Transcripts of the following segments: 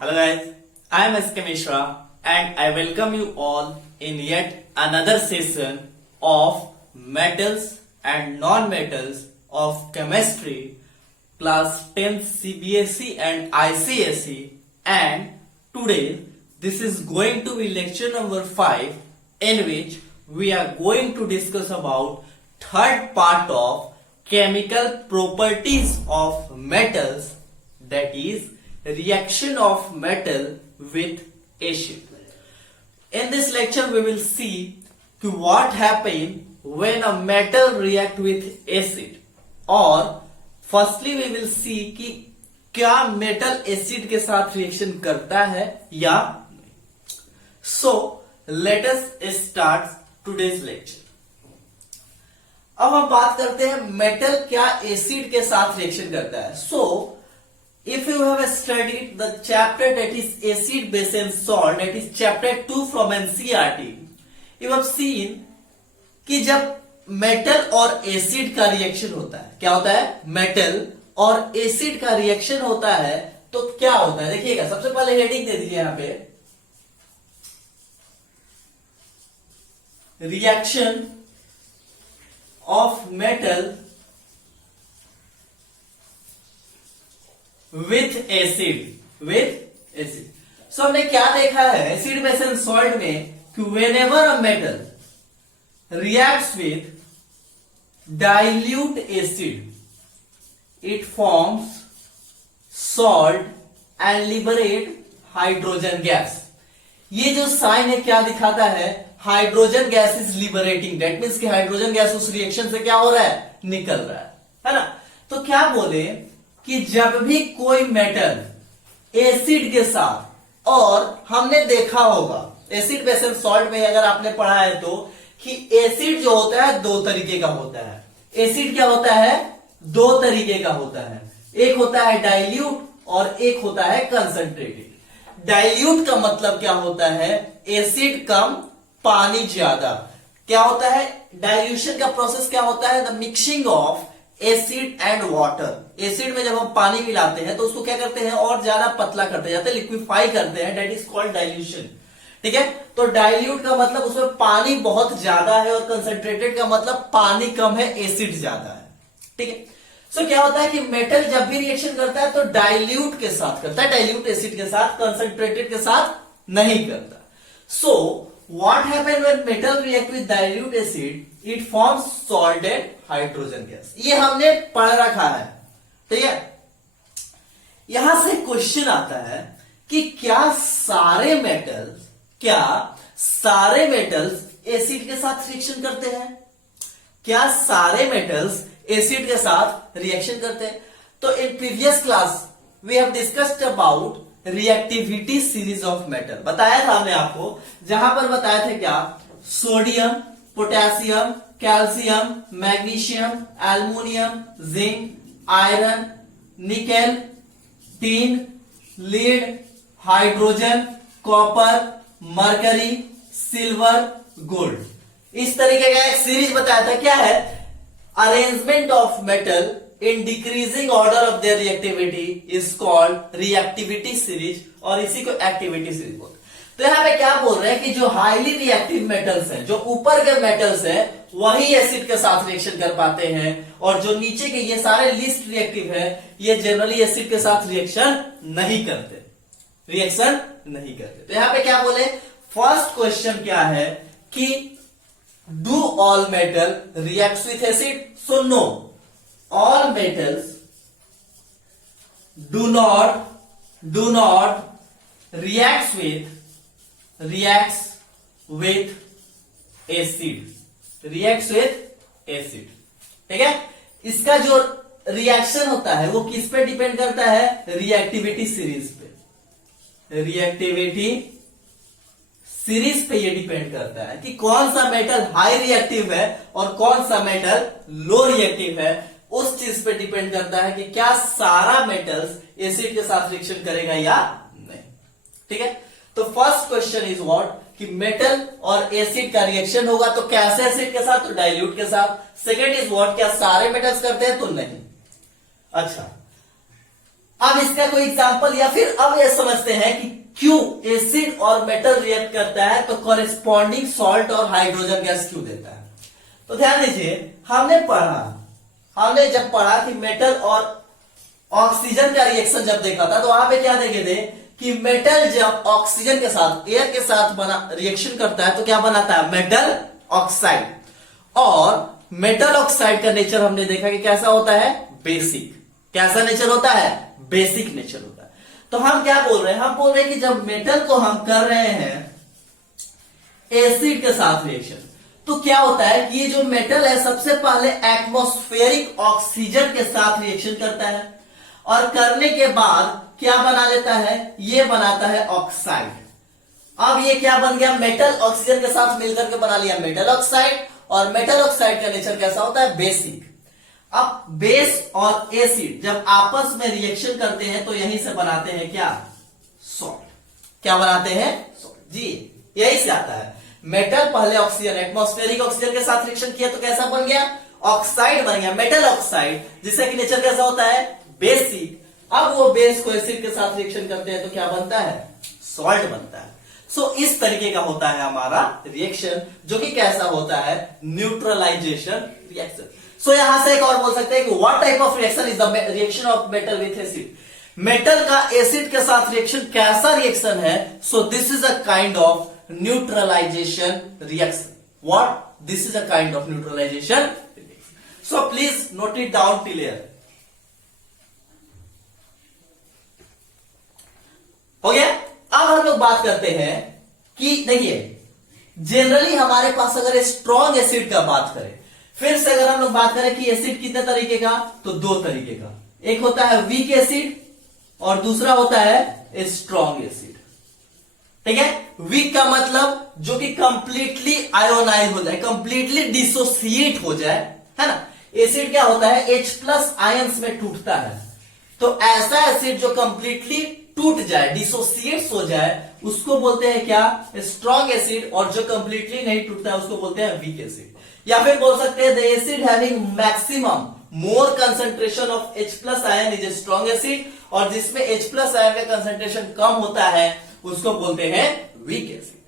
Hello guys, I am SK Mishra and I welcome you all in yet another session of metals and non-metals of chemistry class 10 CBSE and ICSE, and today this is going to be lecture number 5 in which we are going to discuss about third part of chemical properties of metals, that is reaction of metal with acid. In this lecture we will see what happens when a metal react with acid, और firstly we will see कि क्या metal acid के साथ reaction करता है या नहीं. So let us start today's lecture. अब हम बात करते हैं मेटल क्या एसिड के साथ रिएक्शन करता है. सो if you have studied the chapter that is acid, base and salt, that is chapter 2 from NCERT, you have seen कि जब मेटल और एसिड का रिएक्शन होता है, क्या होता है, मेटल और एसिड का रिएक्शन होता है तो क्या होता है. देखिएगा, सबसे पहले हेडिंग दे दीजिए यहां पे, reaction of metal with acid. So हमने क्या देखा है एसिड बेस एंड सॉल्ट में कि whenever a metal reacts with dilute acid, it forms salt and liberate hydrogen gas. ये जो साइन है क्या दिखाता है, hydrogen gas is liberating. That means कि हाइड्रोजन गैस उस रिएक्शन से क्या हो रहा है, निकल रहा है ना. तो क्या बोले कि जब भी कोई मेटल एसिड के साथ, और हमने देखा होगा एसिड बेस एंड सॉल्ट में अगर आपने पढ़ा है तो कि एसिड जो होता है दो तरीके का होता है. एसिड क्या होता है, दो तरीके का होता है. एक होता है डाइल्यूट और एक होता है कंसंट्रेटेड. डाइल्यूट का मतलब क्या होता है, एसिड कम पानी ज्यादा. क्या होता है डाइल्यूशन का प्रोसेस, क्या होता है, the mixing of acid and water. Acid में जब हम पानी मिलाते हैं तो उसको क्या करते हैं, और ज्यादा पतला करते जाते हैं, लिक्विफाई करते हैं. That is called dilution. ठीक है. तो डाइल्यूट का मतलब उसमें पानी बहुत ज्यादा है, और कंसंट्रेटेड का मतलब पानी कम है, एसिड ज्यादा है. ठीक है. सो क्या होता है कि मेटल जब भी रिएक्शन करता है तो डाइल्यूट के साथ करता है, डाइल्यूट एसिड के साथ, कंसंट्रेटेड के साथ नहीं करता. So what happen when metal react with dilute acid, it forms salt and hydrogen gas. ये हमने पढ़ रखा है. ठीक है. यहां से क्वेश्चन आता है कि क्या सारे मेटल्स एसिड के साथ रिएक्शन करते हैं, क्या सारे मेटल्स एसिड के साथ रिएक्शन करते हैं. तो in previous class we have discussed about reactivity series of metal. बताया था हमने आपको, जहां पर बताया था क्या, sodium, potassium, calcium, magnesium, aluminium, zinc, iron, nickel, tin, lead, hydrogen, copper, mercury, silver, gold. इस तरीके का एक सीरीज बताया था. क्या है, arrangement of metal in decreasing order of their reactivity is called reactivity series, और इसी को एक्टिविटी सीरीज बोलते हैं. तो यहां पे क्या बोल रहे हैं कि जो हाईली रिएक्टिव मेटल्स हैं, जो ऊपर के मेटल्स हैं, वही एसिड के साथ रिएक्शन कर पाते हैं, और जो नीचे के ये सारे लिस्ट रिएक्टिव है, ये जनरली एसिड के साथ रिएक्शन नहीं करते. तो यहां पे क्या बोले, फर्स्ट क्वेश्चन क्या है कि do all metal reacts with acid. So no, all metals do not reacts with acid. ठीक है. इसका जो रिएक्शन होता है वो किस पे डिपेंड करता है, रिएक्टिविटी सीरीज पे. रिएक्टिविटी सीरीज पे ये डिपेंड करता है कि कौन सा मेटल हाई रिएक्टिव है और कौन सा मेटल लो रिएक्टिव है. उस चीज पे डिपेंड करता है कि क्या सारा मेटल्स एसिड के साथ रिएक्शन करेगा या नहीं. ठीक है. तो फर्स्ट क्वेश्चन इज व्हाट, कि मेटल और एसिड का रिएक्शन होगा तो कैसे एसिड के साथ, तो डाइल्यूट के साथ. सेकेंड इज व्हाट, क्या सारे मेटल्स करते हैं, तो नहीं. अच्छा, अब इसका कोई एग्जांपल, या फिर अब ये समझते हैं कि क्यों एसिड और मेटल रिएक्ट करता है तो कॉरेस्पॉन्डिंग सॉल्ट और हाइड्रोजन गैस क्यों देता है। तो ध्यान दीजिए, हमने जब पढ़ा कि मेटल और ऑक्सीजन का रिएक्शन जब देखा था, तो वहां पे क्या देखे थे कि मेटल जब ऑक्सीजन के साथ, एयर के साथ बना रिएक्शन करता है तो क्या बनाता है, मेटल ऑक्साइड। और मेटल ऑक्साइड का नेचर हमने देखा कि कैसा होता है, बेसिक। कैसा नेचर होता है, बेसिक नेचर होता है। तो हम क्या बोल रहे हैं, हम बोल रहे हैं कि जब मेटल को हम कर रहे हैं एसिड के साथ रिएक्शन, तो क्या होता है कि ये जो मेटल है सबसे पहले एटमॉस्फेरिक ऑक्सीजन के साथ रिएक्शन करता है, और करने के बाद क्या बना लेता है, ये बनाता है ऑक्साइड। अब ये क्या बन गया, मेटल ऑक्सीजन के साथ मिलकर के बना लिया मेटल ऑक्साइड। और मेटल ऑक्साइड का नेचर कैसा होता है, बेसिक। अब बेस और एसिड जब आपस में रिएक्शन करते हैं तो यहीं से बनाते हैं क्या, सॉल्ट। क्या बनाते हैं, सॉल्ट। जी, यही से आता है। मेटल पहले ऑक्सीजन, एटमॉस्फेरिक ऑक्सीजन के साथ रिएक्शन किया तो कैसा बन गया, ऑक्साइड बन गया, मेटल ऑक्साइड, जिसका कि नेचर कैसा होता है, बेसिक। अब वो बेस को एसिड के साथ रिएक्शन करते हैं तो क्या बनता है, सॉल्ट बनता है। सो इस तरीके का होता है हमारा रिएक्शन, जो कि कैसा होता है, न्यूट्रलाइजेशन रिएक्शन। सो यहां से एक और बोल सकते हैं कि what type of reaction is the reaction of metal with acid. Metal का एसिड के साथ रिएक्शन कैसा रिएक्शन है, so this is a kind of neutralisation reaction. What, this is a kind of neutralisation reaction. So please note it down till here. हो गया। अब हम लोग बात करते हैं कि देखिए, जनरली हमारे पास अगर स्ट्रॉन्ग एसिड का बात करें, फिर से अगर हम लोग बात करें कि एसिड कितने तरीके का, तो दो तरीके का। एक होता है वीक एसिड और दूसरा होता है स्ट्रॉन्ग एसिड। ठीक है, वीक का मतलब जो कि कंप्लीटली आयोनाइज हो जाए, कंप्लीटली डिसोसिएट हो जाए, है ना। एसिड क्या होता है, H+ आयंस में टूटता है। तो ऐसा एसिड जो कंप्लीटली टूट जाए, डिसोसिएट्स हो जाए, उसको बोलते हैं क्या, स्ट्रॉन्ग एसिड। और जो कंप्लीटली नहीं टूटता है उसको बोलते हैं वीक एसिड। या फिर बोल सकते हैं the acid having maximum more concentration of H+ ion is a strong acid. और जिसमें H+ आयन का कंसंट्रेशन कम होता है उसको बोलते हैं वीक एसिड।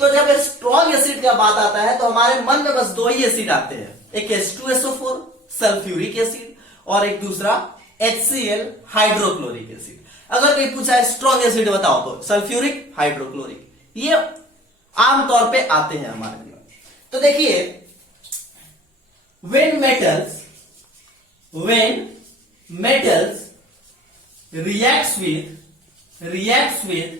तो जब स्ट्रॉन्ग एसिड का बात आता है तो हमारे मन में बस दो ही एसिड आते हैं, एक H2SO4 सल्फ्यूरिक एसिड और एक दूसरा HCl हाइड्रोक्लोरिक एसिड। अगर कोई पूछा है स्ट्रॉन्ग एसिड बताओ तो सल्फ्यूरिक, हाइड्रोक्लोरिक, ये आमतौर पे आते हैं हमारे लिए। तो देखिए, when metals reacts with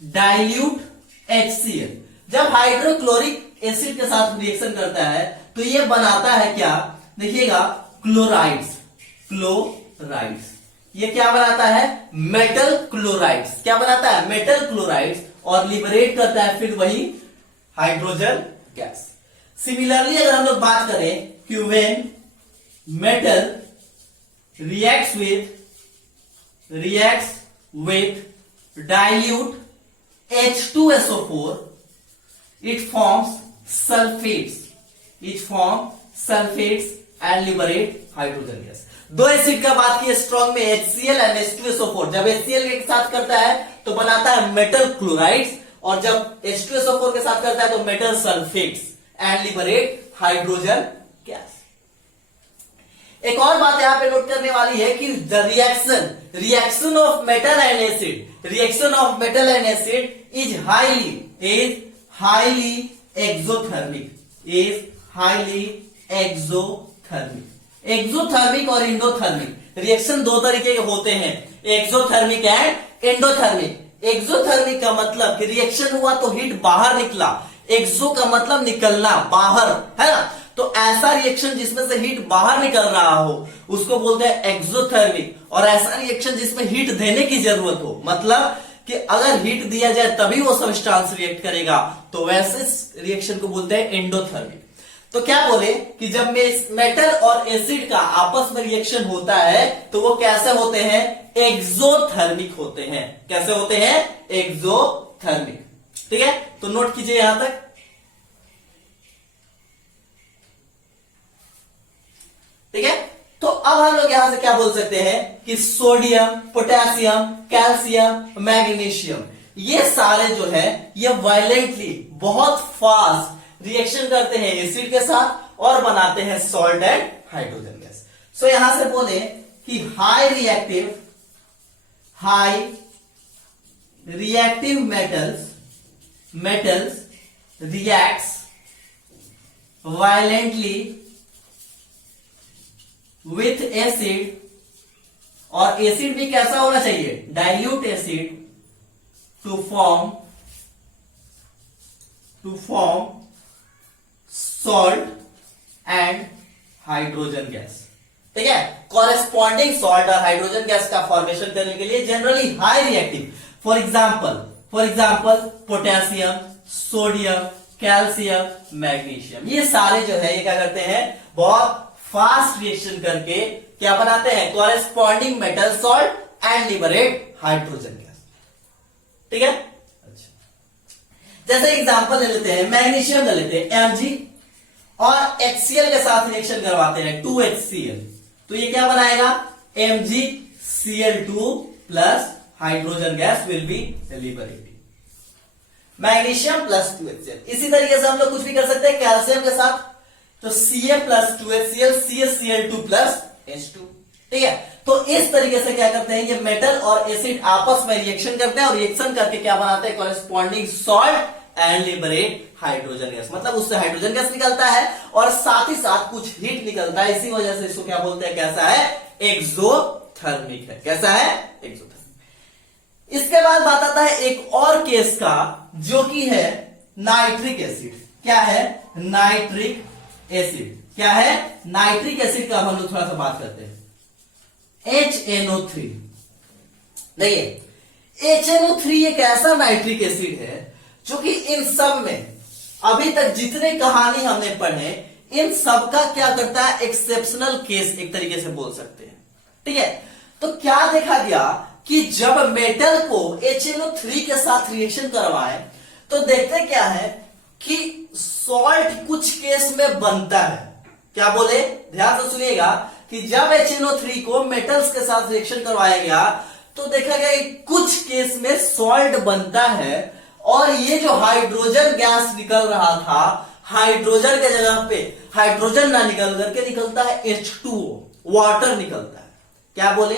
dilute HCl, जब हाइड्रोक्लोरिक एसिड के साथ रिएक्शन करता है तो ये बनाता है क्या, देखिएगा, क्लोराइड्स। ये क्या बनाता है, मेटल क्लोराइड्स। क्या बनाता है, मेटल क्लोराइड्स, और लिबरेट करता है फिर वही हाइड्रोजन गैस। सिमिलरली अगर हम लोग बात करें कि when metal reacts with dilute H2SO4, it forms sulfates and liberate hydrogen gas। दो एसिड का बात की स्ट्रॉन्ग में, HCl एंड H2SO4। जब HCl के साथ करता है तो बनाता है मेटल क्लोराइड्स, और जब H2SO4 के साथ करता है तो metal sulphates and liberate hydrogen gas. एक और बात यहां पे नोट करने वाली है कि the reaction of metal and acid is highly exothermic और इंडोथर्मिक। रिएक्शन दो तरीके के होते हैं, एक्सोथर्मिक एंड इंडोथर्मिक। एक्सोथर्मिक का मतलब कि रिएक्शन हुआ तो हीट बाहर निकला, एक्सो का मतलब निकलना, बाहर, है ना। तो ऐसा रिएक्शन जिसमें से हीट बाहर निकल रहा हो उसको बोलते हैं एक्सोथर्मिक। और ऐसा रिएक्शन जिसमें हीट देने की जरूरत हो, मतलब कि अगर हीट दिया जाए तभी वो सब्सटेंस रिएक्ट करेगा, तो वैसे रिएक्शन को बोलते हैं एंडोथर्मिक। तो क्या बोले कि जब मेटल और एसिड का आपस में रिएक्शन होता है तो वो कैसे होते हैं, एक्सोथर्मिक होते हैं। कैसे होते हैं, एक्सोथर्मिक। ठीक है, तो नोट कीजिए यहां तक। ठीक है, तो अब हम लोग यहां तरह से क्या बोल सकते हैं कि सोडियम, पोटेशियम, कैल्शियम, मैग्नीशियम, ये सारे जो है ये वायलेंटली बहुत फास्ट रिएक्शन करते हैं एसिड के साथ और बनाते हैं salt and hydrogen gas. So यहां से बोले कि high reactive metals reacts violently with acid, और एसिड भी कैसा होना चाहिए, dilute acid, to form salt and hydrogen gas. ठीक है, कॉरेस्पॉन्डिंग सॉल्ट और हाइड्रोजन गैस का फॉर्मेशन करने के लिए generally high reactive, for example potassium, sodium, calcium, magnesium, ये सारे जो है ये क्या करते हैं, बहुत फास्ट रिएक्शन करके क्या बनाते हैं, corresponding metal salt and liberate hydrogen gas. ठीक है, अच्छा, जैसे एग्जांपल ले लेते हैं, मैग्नीशियम ले लेते हैं Mg और HCl के साथ रिएक्शन करवाते हैं 2HCl, तो ये क्या बनाएगा, MgCl2 plus hydrogen gas will be liberated, magnesium plus 2HCl। इसी तरीके से हम लोग कुछ भी कर सकते हैं कैल्शियम के साथ, तो Ca plus 2HCl, CaCl2 plus H2। ठीक है, तो इस तरीके से क्या करते हैं, ये मेटल और एसिड आपस में रिएक्शन करते हैं और रिएक्शन करके क्या बनाते हैं, corresponding salt and liberate hydrogen gas, मतलब उससे हाइड्रोजन गैस निकलता है और साथ ही साथ कुछ हीट निकलता है, इसी वजह से इसको क्या बोलते हैं, कैसा है, एक्सोथर्मिक है। कैसा है, एक्सोथर्मिक। इसके बाद बात आता है एक और केस का, जो कि है नाइट्रिक एसिड। क्या है, नाइट्रिक एसिड। क्या है, नाइट्रिक एसिड का हम लोग थोड़ा सा बात करते हैं। HNO3, देखिए HNO3 एक ऐसा नाइट्रिक एसिड है जो कि इन सब में अभी तक जितने कहानी हमने पढ़े, इन सब का क्या करता है, एक्सेप्शनल केस एक तरीके से बोल सकते हैं। ठीक है, तो क्या देखा गया कि जब मेटल को HNO3 के साथ रिएक्शन करवाए तो देखते क्या है कि सॉल्ट कुछ केस में बनता है। क्या बोले, ध्यान से सुनिएगा कि जब HNO3 को मेटल्स के साथ रिएक्शन करवाया गया तो देखा गया कि कुछ केस में सॉल्ट बनता है और ये जो हाइड्रोजन गैस निकल रहा था, हाइड्रोजन के जगह पे हाइड्रोजन ना निकल करके निकलता है H2O, वाटर निकलता है। क्या बोले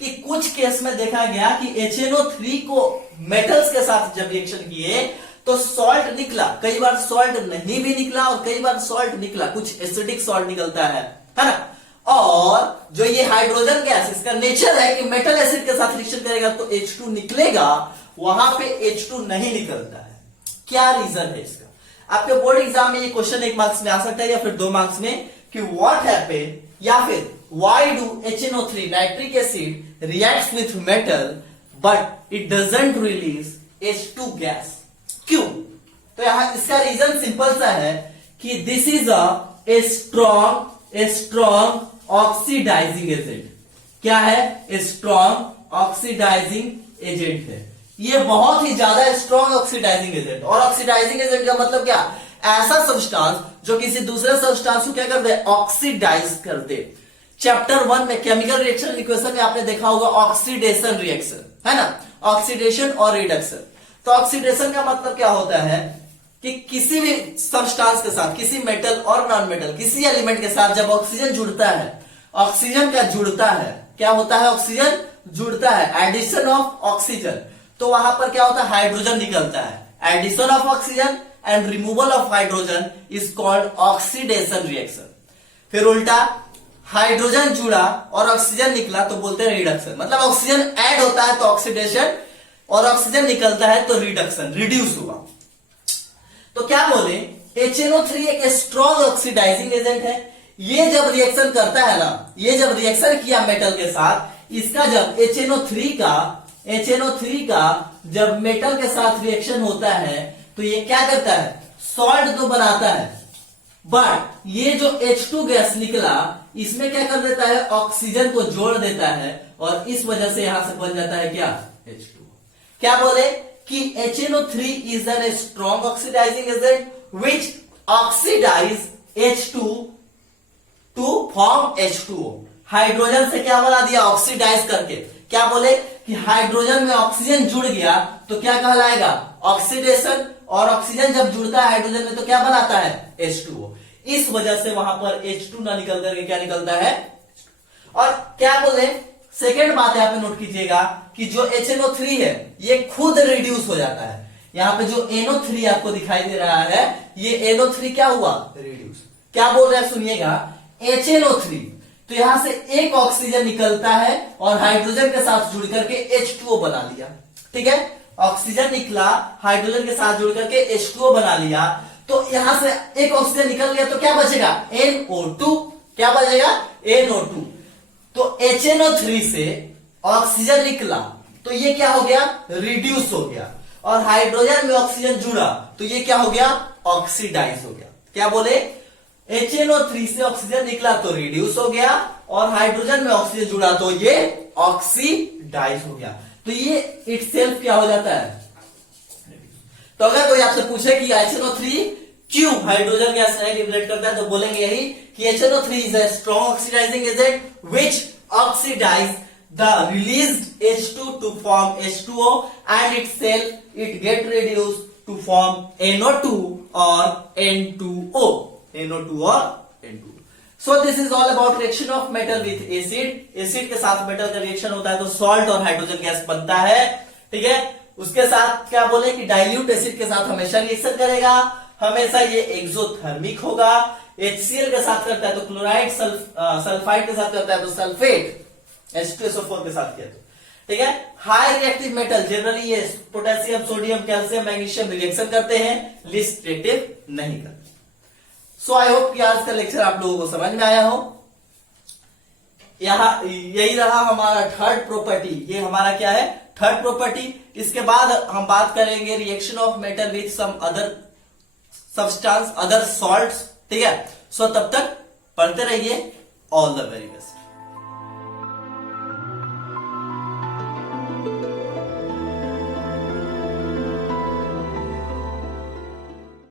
कि कुछ केस में देखा गया कि HNO3 को मेटल्स के साथ जब रिएक्शन किए तो सॉल्ट निकला, कई बार सॉल्ट नहीं भी निकला और कई बार सॉल्ट निकला, कुछ एसिडिक सॉल्ट निकलता है ना। और जो ये हाइड्रोजन गैस, इसका नेचर है कि मेटल एसिड के साथ रिएक्शन करेगा तो H2 निकलेगा, वहां पे H2 नहीं निकलता है। क्या रीजन है इसका? आपके बोर्ड एग्जाम में ये क्वेश्चन 1 मार्क्स में आ सकता है या फिर 2 मार्क्स में, कि व्हाट हैपेन या फिर why do HNO3 nitric acid reacts with metal but it doesn't release H2 gas, क्यों? तो यहां इसका रीजन सिंपल सा है कि this is a strong oxidising agent. क्या है, स्ट्रॉन्ग ऑक्सीडाइजिंग एजेंट है, ये बहुत ही ज्यादा स्ट्रॉन्ग ऑक्सीडाइजिंग एजेंट। और ऑक्सीडाइजिंग एजेंट का मतलब क्या, ऐसा सब्सटेंस जो किसी दूसरे सब्सटेंस को क्या कर दे, ऑक्सीडाइज कर दे। चैप्टर 1 में केमिकल रिएक्शन इक्वेशन में आपने देखा होगा ऑक्सीडेशन रिएक्शन, है ना, ऑक्सीडेशन और रिडक्शन। तो ऑक्सीडेशन का मतलब क्या होता है कि किसी भी सब्सटेंस के साथ, किसी मेटल और नॉन मेटल, किसी एलिमेंट के साथ जब ऑक्सीजन जुड़ता है, ऑक्सीजन का जुड़ता है, क्या होता है, ऑक्सीजन जुड़ता है, एडिशन ऑफ ऑक्सीजन, तो वहां पर क्या होता है, हाइड्रोजन निकलता है। Addition of oxygen and removal of hydrogen is called oxidation reaction. फिर उल्टा, हाइड्रोजन जुड़ा और ऑक्सीजन निकला तो बोलते हैं रिडक्शन, मतलब ऑक्सीजन ऐड होता है तो ऑक्सीडेशन और ऑक्सीजन निकलता है तो रिडक्शन, रिड्यूस हुआ। तो क्या बोले, HNO3 एक स्ट्रॉन्ग ऑक्सीडाइजिंग एजेंट है। ये जब रिएक्शन करता है ना, ये जब रिएक्शन किया मेटल के साथ, इसका जब HNO3 का जब मेटल के साथ रिएक्शन होता है तो ये क्या करता है, सॉल्ट तो बनाता है, बट ये जो H2 गैस निकला इसमें क्या कर देता है, ऑक्सीजन को जोड़ देता है और इस वजह से यहां से बन जाता है क्या, H2। क्या बोले कि HNO3 is a strong oxidizing agent which oxidize H2 to form H2O, hydrogen से क्या बना दिया, ऑक्सीडाइज करके। क्या बोले कि हाइड्रोजन में ऑक्सीजन जुड़ गया तो क्या कहलाएगा, ऑक्सीडेशन। और ऑक्सीजन जब जुड़ता है हाइड्रोजन में तो क्या बनाता है, H2O। इस वजह से वहां पर H2 ना निकल करके क्या निकलता है। और क्या बोले, सेकेंड बात यहाँ पे नोट कीजिएगा कि जो HNO3 है ये खुद रिड्यूस हो जाता है। यहाँ पे जो NO3 आपको दिखाई दे रहा है, ये NO3 क्या हुआ, रिड्यूस। क्या बोल रहे हैं सुनिएगा, HNO3 तो यहां से एक ऑक्सीजन निकलता है और हाइड्रोजन के साथ जुड़ करके H2O बना लिया। ठीक है, ऑक्सीजन निकला, हाइड्रोजन के साथ जुड़ करके H2O बना लिया। तो यहां से एक ऑक्सीजन निकल गया तो क्या बचेगा, NO2। क्या बचेगा, NO2। तो HNO3 से ऑक्सीजन निकला तो ये क्या हो गया, रिड्यूस हो गया। और हाइड्रोजन में ऑक्सीजन जुड़ा तो ये क्या हो गया, ऑक्सीडाइज हो गया। क्या बोले, HNO3 से ऑक्सीजन निकला तो रिड्यूस हो गया और हाइड्रोजन में ऑक्सीजन जुड़ा तो ये ऑक्सीडाइज हो गया। तो ये इटसेल्फ क्या हो जाता है। तो अगर कोई आपसे पूछे कि HNO3 क्यों हाइड्रोजन गैस नहीं रिप्लेट करता है तो बोलेंगे यही कि HNO3 is a strong oxidising agent which oxidise the released H2 to form H2O and itself it get reduced to form NO2 or N2O. NO2 or N2O. So this is all about reaction of metal with acid. Acid के साथ metal का reaction होता है तो salt और hydrogen gas बनता है। ठीक है, उसके साथ क्या बोले कि डाइल्यूट एसिड के साथ हमेशा रिएक्शन करेगा, हमेशा ये एक्सोथर्मिक होगा। HCl के साथ करता है तो क्लोराइड, सल्फाइड के साथ करता है तो सल्फेट, H2SO4 के साथ किया तो। ठीक है, हाई रिएक्टिव मेटल जनरली ये potassium, sodium, calcium, magnesium reaction करते हैं, लिस्ट्रेटिव नहीं करते। सो आई होप कि आज का लेक्चर आप लोगों को समझ में आया हो। यही रहा हमारा थर्ड प्रॉपर्टी। ये हमारा क्या है, थर्ड प्रॉपर्टी। इसके बाद हम बात करेंगे reaction of metal with some other substance, other salts. ठीक है, सो तब तक पढ़ते रहिए। All the very best.